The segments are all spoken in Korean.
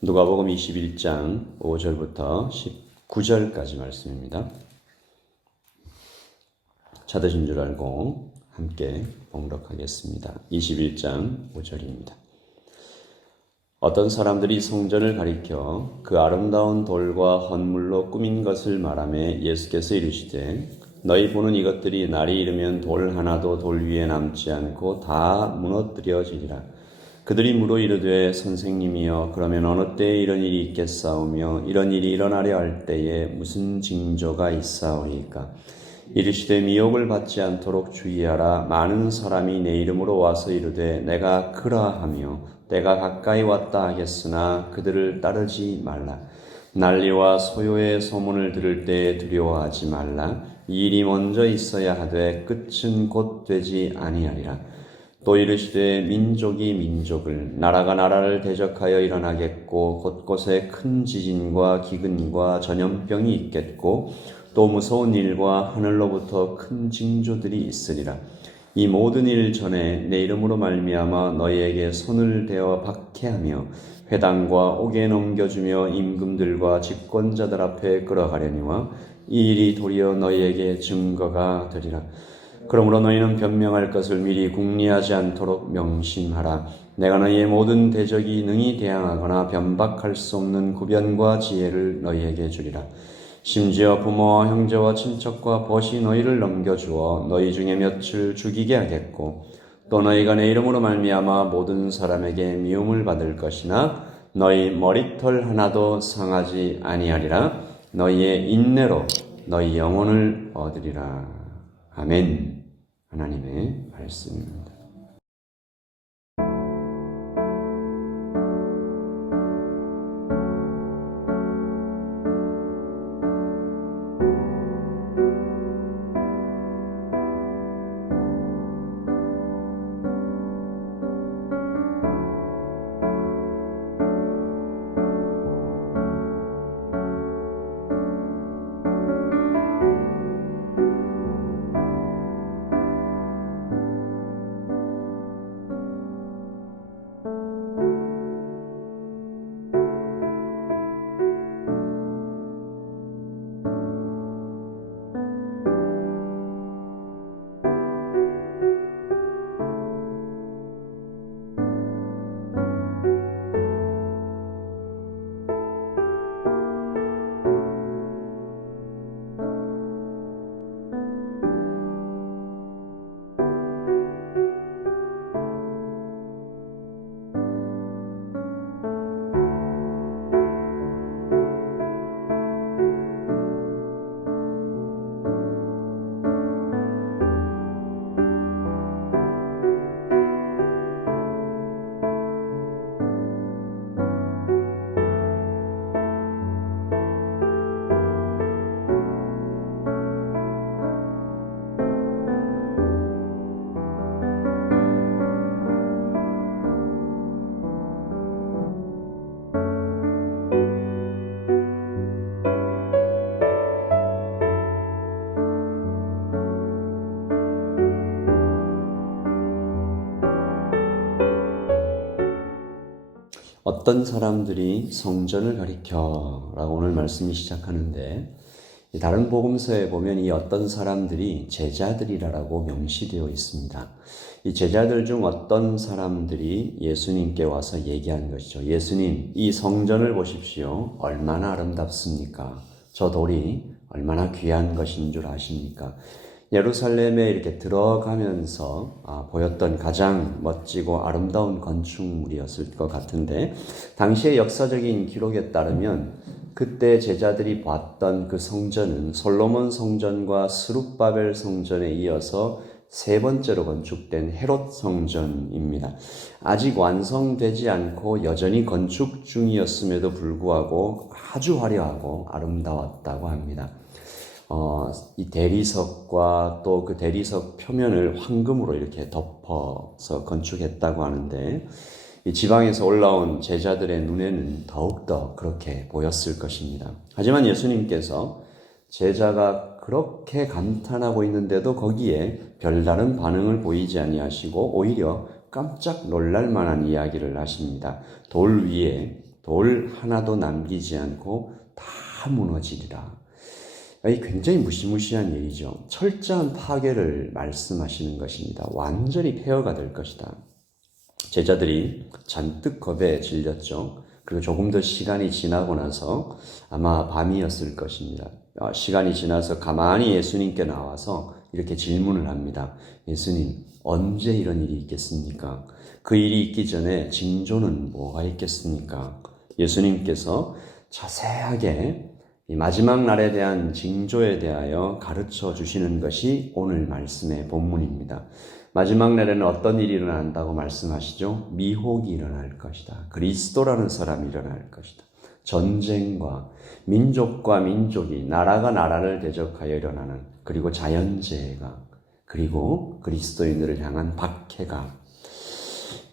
누가복음 21장 5절부터 19절까지 말씀입니다. 찾으신 줄 알고 함께 봉독하겠습니다. 21장 5절입니다. 어떤 사람들이 성전을 가리켜 그 아름다운 돌과 헌물로 꾸민 것을 말하며 예수께서 이르시되 너희 보는 이것들이 날이 이르면 돌 하나도 돌 위에 남지 않고 다 무너뜨려지리라. 그들이 물어 이르되 선생님이여 그러면 어느 때에 이런 일이 있겠사오며 이런 일이 일어나려 할 때에 무슨 징조가 있사오리까? 이르시되 미혹을 받지 않도록 주의하라. 많은 사람이 내 이름으로 와서 이르되 내가 그러하며 때가 가까이 왔다 하겠으나 그들을 따르지 말라. 난리와 소요의 소문을 들을 때에 두려워하지 말라. 이 일이 먼저 있어야 하되 끝은 곧 되지 아니하리라. 또 이르시되 민족이 민족을 나라가 나라를 대적하여 일어나겠고 곳곳에 큰 지진과 기근과 전염병이 있겠고 또 무서운 일과 하늘로부터 큰 징조들이 있으리라. 이 모든 일 전에 내 이름으로 말미암아 너희에게 손을 대어 박해하며 회당과 옥에 넘겨주며 임금들과 집권자들 앞에 끌어가려니와 이 일이 도리어 너희에게 증거가 되리라. 그러므로 너희는 변명할 것을 미리 궁리하지 않도록 명심하라. 내가 너희의 모든 대적이 능히 대항하거나 변박할 수 없는 구변과 지혜를 너희에게 주리라. 심지어 부모와 형제와 친척과 벗이 너희를 넘겨주어 너희 중에 몇을 죽이게 하겠고 또 너희가 내 이름으로 말미암아 모든 사람에게 미움을 받을 것이나 너희 머리털 하나도 상하지 아니하리라. 너희의 인내로 너희 영혼을 얻으리라. 아멘. 하나님의 말씀입니다. 어떤 사람들이 성전을 가리켜 라고 오늘 말씀이 시작하는데 다른 복음서에 보면 이 어떤 사람들이 제자들이라고 명시되어 있습니다. 이 제자들 중 어떤 사람들이 예수님께 와서 얘기한 것이죠. 예수님, 이 성전을 보십시오. 얼마나 아름답습니까? 저 돌이 얼마나 귀한 것인 줄 아십니까? 예루살렘에 이렇게 들어가면서 보였던 가장 멋지고 아름다운 건축물이었을 것 같은데 당시의 역사적인 기록에 따르면 그때 제자들이 봤던 그 성전은 솔로몬 성전과 스룹바벨 성전에 이어서 세 번째로 건축된 헤롯 성전입니다. 아직 완성되지 않고 여전히 건축 중이었음에도 불구하고 아주 화려하고 아름다웠다고 합니다. 이 대리석과 또 그 대리석 표면을 황금으로 이렇게 덮어서 건축했다고 하는데 이 지방에서 올라온 제자들의 눈에는 더욱더 그렇게 보였을 것입니다. 하지만 예수님께서 제자가 그렇게 감탄하고 있는데도 거기에 별다른 반응을 보이지 아니하시고 오히려 깜짝 놀랄 만한 이야기를 하십니다. 돌 돌 하나도 남기지 않고 다 무너지리라. 이 굉장히 무시무시한 일이죠. 철저한 파괴를 말씀하시는 것입니다. 완전히 폐허가 될 것이다. 제자들이 잔뜩 겁에 질렸죠. 그리고 조금 더 시간이 지나고 나서 아마 밤이었을 것입니다. 시간이 지나서 가만히 예수님께 나와서 이렇게 질문을 합니다. 예수님, 언제 이런 일이 있겠습니까? 그 일이 있기 전에 징조는 뭐가 있겠습니까? 예수님께서 자세하게 이 마지막 날에 대한 징조에 대하여 가르쳐 주시는 것이 오늘 말씀의 본문입니다. 마지막 날에는 어떤 일이 일어난다고 말씀하시죠? 미혹이 일어날 것이다. 그리스도라는 사람이 일어날 것이다. 전쟁과 민족과 민족이 나라가 나라를 대적하여 일어나는, 그리고 자연재해가, 그리고 그리스도인들을 향한 박해가,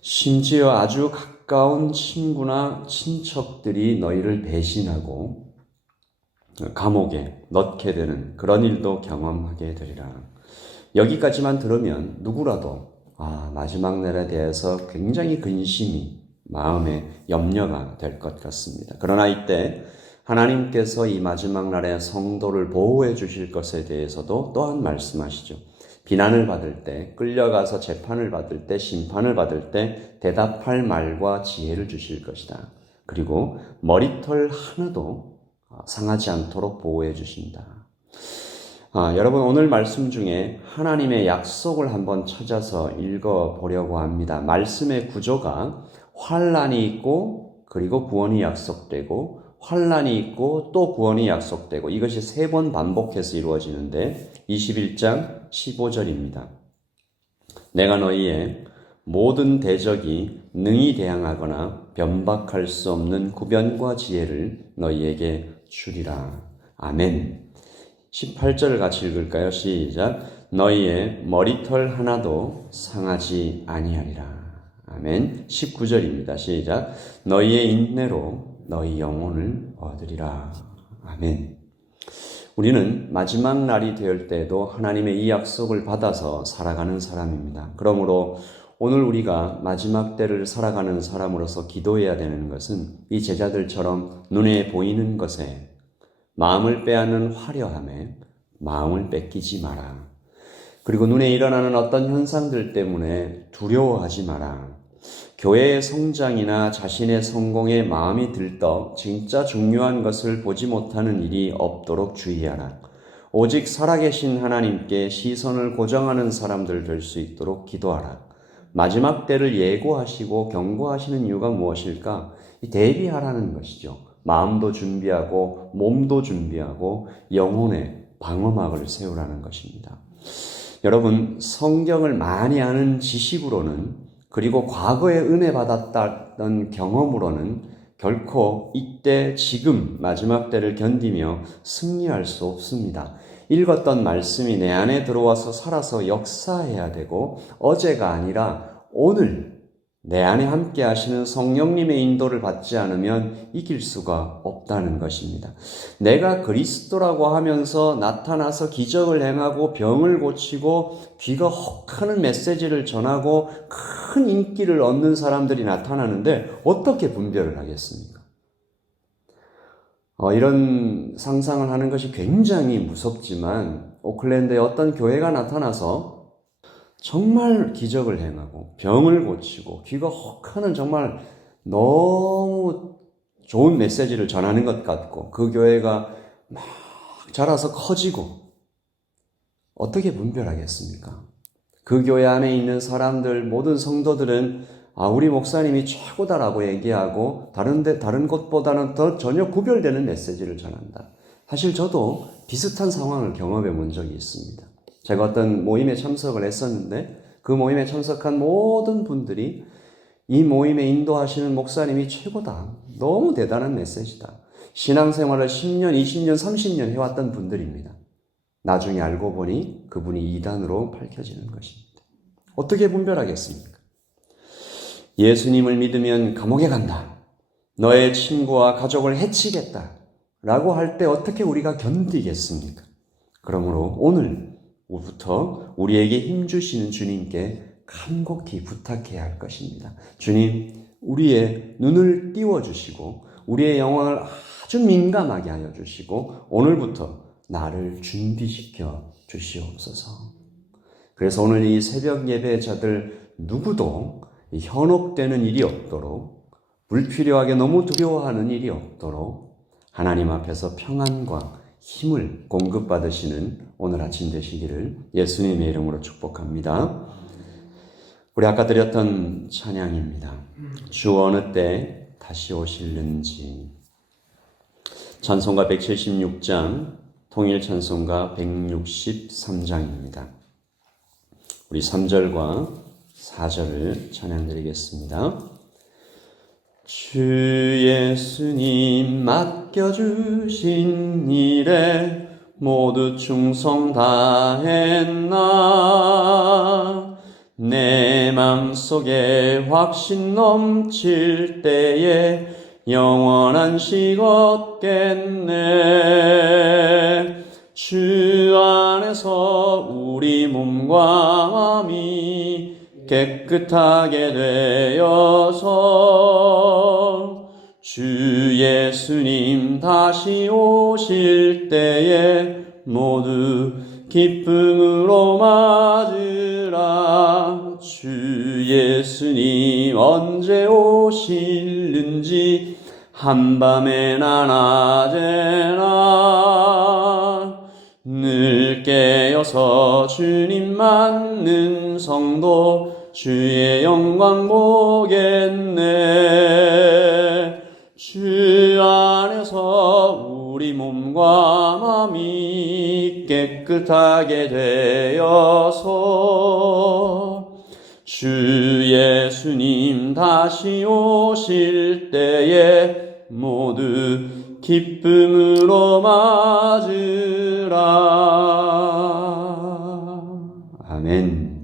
심지어 아주 가까운 친구나 친척들이 너희를 배신하고 감옥에 넣게 되는 그런 일도 경험하게 되리라. 여기까지만 들으면 누구라도 마지막 날에 대해서 굉장히 근심이 마음에 염려가 될 것 같습니다. 그러나 이때 하나님께서 이 마지막 날에 성도를 보호해 주실 것에 대해서도 또한 말씀하시죠. 비난을 받을 때, 끌려가서 재판을 받을 때, 심판을 받을 때 대답할 말과 지혜를 주실 것이다. 그리고 머리털 하나도 상하지 않도록 보호해 주신다. 여러분, 오늘 말씀 중에 하나님의 약속을 한번 찾아서 읽어보려고 합니다. 말씀의 구조가 환난이 있고, 그리고 구원이 약속되고, 환난이 있고 또 구원이 약속되고, 이것이 3번 반복해서 이루어지는데 21장 15절입니다. 내가 너희의 모든 대적이 능히 대항하거나 변박할 수 없는 구변과 지혜를 너희에게 주리라. 아멘. 18절을 같이 읽을까요? 시작. 너희의 머리털 하나도 상하지 아니하리라. 아멘. 19절입니다. 시작. 너희의 인내로 너희 영혼을 얻으리라. 아멘. 우리는 마지막 날이 될 때에도 하나님의 이 약속을 받아서 살아가는 사람입니다. 그러므로 오늘 우리가 마지막 때를 살아가는 사람으로서 기도해야 되는 것은 이 제자들처럼 눈에 보이는 것에 마음을 빼앗는 화려함에 마음을 뺏기지 마라. 그리고 눈에 일어나는 어떤 현상들 때문에 두려워하지 마라. 교회의 성장이나 자신의 성공에 마음이 들떠 진짜 중요한 것을 보지 못하는 일이 없도록 주의하라. 오직 살아계신 하나님께 시선을 고정하는 사람들 될 수 있도록 기도하라. 마지막 때를 예고하시고 경고하시는 이유가 무엇일까? 대비하라는 것이죠. 마음도 준비하고 몸도 준비하고 영혼의 방어막을 세우라는 것입니다. 여러분, 성경을 많이 아는 지식으로는, 그리고 과거에 은혜 받았다는 경험으로는 결코 이때 지금 마지막 때를 견디며 승리할 수 없습니다. 읽었던 말씀이 내 안에 들어와서 살아서 역사해야 되고, 어제가 아니라 오늘 내 안에 함께 하시는 성령님의 인도를 받지 않으면 이길 수가 없다는 것입니다. 내가 그리스도라고 하면서 나타나서 기적을 행하고 병을 고치고 귀가 혹하는 메시지를 전하고 큰 인기를 얻는 사람들이 나타나는데 어떻게 분별을 하겠습니까? 이런 상상을 하는 것이 굉장히 무섭지만, 오클랜드에 어떤 교회가 나타나서 정말 기적을 행하고 병을 고치고 귀가 혹하는 정말 너무 좋은 메시지를 전하는 것 같고, 그 교회가 막 자라서 커지고, 어떻게 분별하겠습니까? 그 교회 안에 있는 사람들, 모든 성도들은 우리 목사님이 최고다라고 얘기하고 다른 곳보다는 더 전혀 구별되는 메시지를 전한다. 사실 저도 비슷한 상황을 경험해 본 적이 있습니다. 제가 어떤 모임에 참석을 했었는데 그 모임에 참석한 모든 분들이 이 모임에 인도하시는 목사님이 최고다. 너무 대단한 메시지다. 신앙생활을 10년, 20년, 30년 해왔던 분들입니다. 나중에 알고 보니 그분이 이단으로 밝혀지는 것입니다. 어떻게 분별하겠습니까? 예수님을 믿으면 감옥에 간다. 너의 친구와 가족을 해치겠다. 라고 할 때 어떻게 우리가 견디겠습니까? 그러므로 오늘부터 우리에게 힘주시는 주님께 간곡히 부탁해야 할 것입니다. 주님, 우리의 눈을 띄워주시고 우리의 영혼을 아주 민감하게 하여 주시고 오늘부터 나를 준비시켜 주시옵소서. 그래서 오늘 이 새벽 예배자들 누구도 현혹되는 일이 없도록, 불필요하게 너무 두려워하는 일이 없도록 하나님 앞에서 평안과 힘을 공급받으시는 오늘 아침 되시기를 예수님의 이름으로 축복합니다. 우리 아까 드렸던 찬양입니다. 주 어느 때 다시 오실는지. 찬송가 176장, 통일 찬송가 163장입니다. 우리 3절과 4절을 찬양드리겠습니다. 주 예수님 맡겨주신 일에 모두 충성 다했나. 내 맘속에 확신 넘칠 때에 영원한 식 얻겠네. 주 안에서 우리 몸과 마음이 깨끗하게 되어서 주 예수님 다시 오실 때에 모두 기쁨으로 맞으라. 주 예수님 언제 오실는지 한밤에나 낮에나 늘 깨어서 주님 맞는 성도 주의 영광 보겠네. 주 안에서 우리 몸과 마음이 깨끗하게 되어서 주 예수님 다시 오실 때에 모두 기쁨으로 맞으라. 아멘.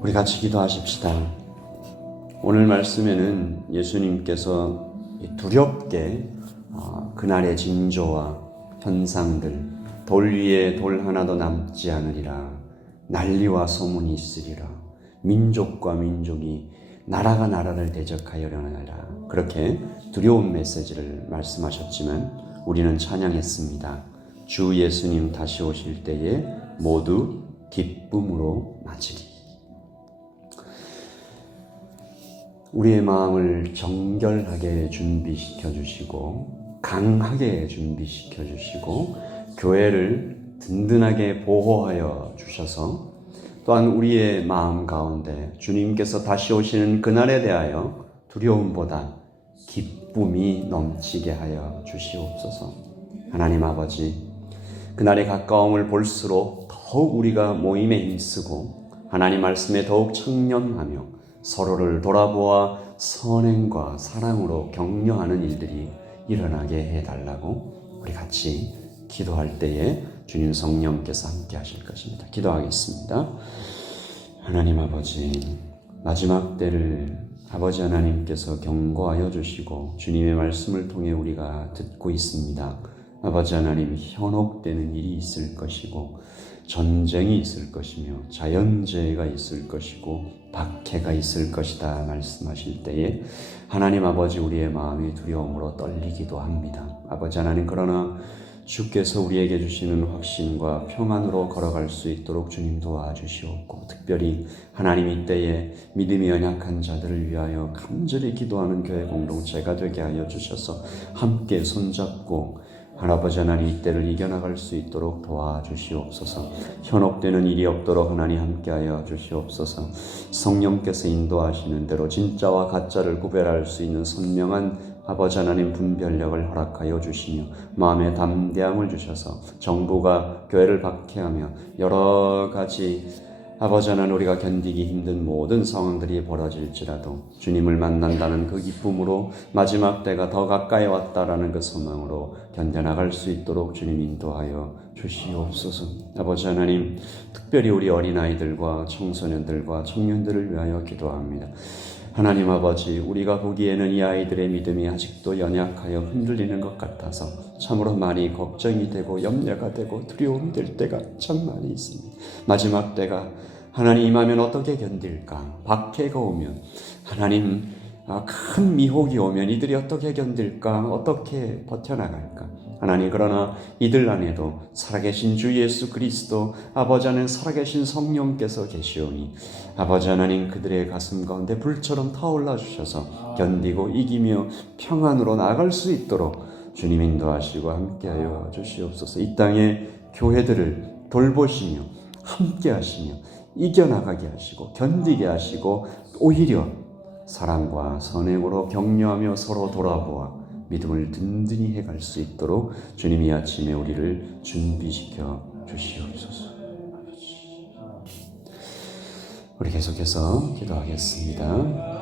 우리 같이 기도하십시다. 오늘 말씀에는 예수님께서 두렵게 그날의 징조와 현상들, 돌 위에 돌 하나도 남지 않으리라, 난리와 소문이 있으리라, 민족과 민족이 나라가 나라를 대적하여려나라, 그렇게 두려운 메시지를 말씀하셨지만 우리는 찬양했습니다. 주 예수님 다시 오실 때에 모두 기쁨으로 맞으리. 우리의 마음을 정결하게 준비시켜 주시고 강하게 준비시켜 주시고 교회를 든든하게 보호하여 주셔서 또한 우리의 마음 가운데 주님께서 다시 오시는 그날에 대하여 두려움보다 기쁨이 넘치게 하여 주시옵소서. 하나님 아버지, 그날의 가까움을 볼수록 더욱 우리가 모임에 힘쓰고 하나님 말씀에 더욱 청렴하며 서로를 돌아보아 선행과 사랑으로 격려하는 일들이 일어나게 해달라고 우리 같이 기도할 때에 주님 성령께서 함께 하실 것입니다. 기도하겠습니다. 하나님 아버지, 마지막 때를 아버지 하나님께서 경고하여 주시고 주님의 말씀을 통해 우리가 듣고 있습니다. 아버지 하나님, 현혹되는 일이 있을 것이고 전쟁이 있을 것이며 자연재해가 있을 것이고 박해가 있을 것이다 말씀하실 때에 하나님 아버지, 우리의 마음이 두려움으로 떨리기도 합니다. 아버지 하나님, 그러나 주께서 우리에게 주시는 확신과 평안으로 걸어갈 수 있도록 주님 도와주시옵고, 특별히 하나님 이때에 믿음이 연약한 자들을 위하여 간절히 기도하는 교회 공동체가 되게 하여 주셔서 함께 손잡고 아버지 하나님 이때를 이겨나갈 수 있도록 도와주시옵소서. 현혹되는 일이 없도록 하나님 함께하여 주시옵소서. 성령께서 인도하시는 대로 진짜와 가짜를 구별할 수 있는 선명한 아버지 하나님 분별력을 허락하여 주시며 마음의 담대함을 주셔서 정부가 교회를 박해하며 여러 가지 아버지 하나님 우리가 견디기 힘든 모든 상황들이 벌어질지라도 주님을 만난다는 그 기쁨으로 마지막 때가 더 가까이 왔다라는 그 소망으로 견뎌나갈 수 있도록 주님 인도하여 주시옵소서. 아버지 하나님, 특별히 우리 어린아이들과 청소년들과 청년들을 위하여 기도합니다. 하나님 아버지, 우리가 보기에는 이 아이들의 믿음이 아직도 연약하여 흔들리는 것 같아서 참으로 많이 걱정이 되고 염려가 되고 두려움이 될 때가 참 많이 있습니다. 마지막 때가 하나님 임하면 어떻게 견딜까? 박해가 오면 하나님 큰 미혹이 오면 이들이 어떻게 견딜까? 어떻게 버텨나갈까? 하나님 그러나 이들 안에도 살아계신 주 예수 그리스도 아버지 안에 살아계신 성령께서 계시오니 아버지 하나님 그들의 가슴 가운데 불처럼 타올라 주셔서 견디고 이기며 평안으로 나아갈 수 있도록 주님 인도하시고 함께하여 주시옵소서. 이 땅의 교회들을 돌보시며 함께하시며 이겨나가게 하시고 견디게 하시고 오히려 사랑과 선행으로 격려하며 서로 돌아보아 믿음을 든든히 해갈 수 있도록 주님 이 아침에 우리를 준비시켜 주시옵소서. 우리 계속해서 기도하겠습니다.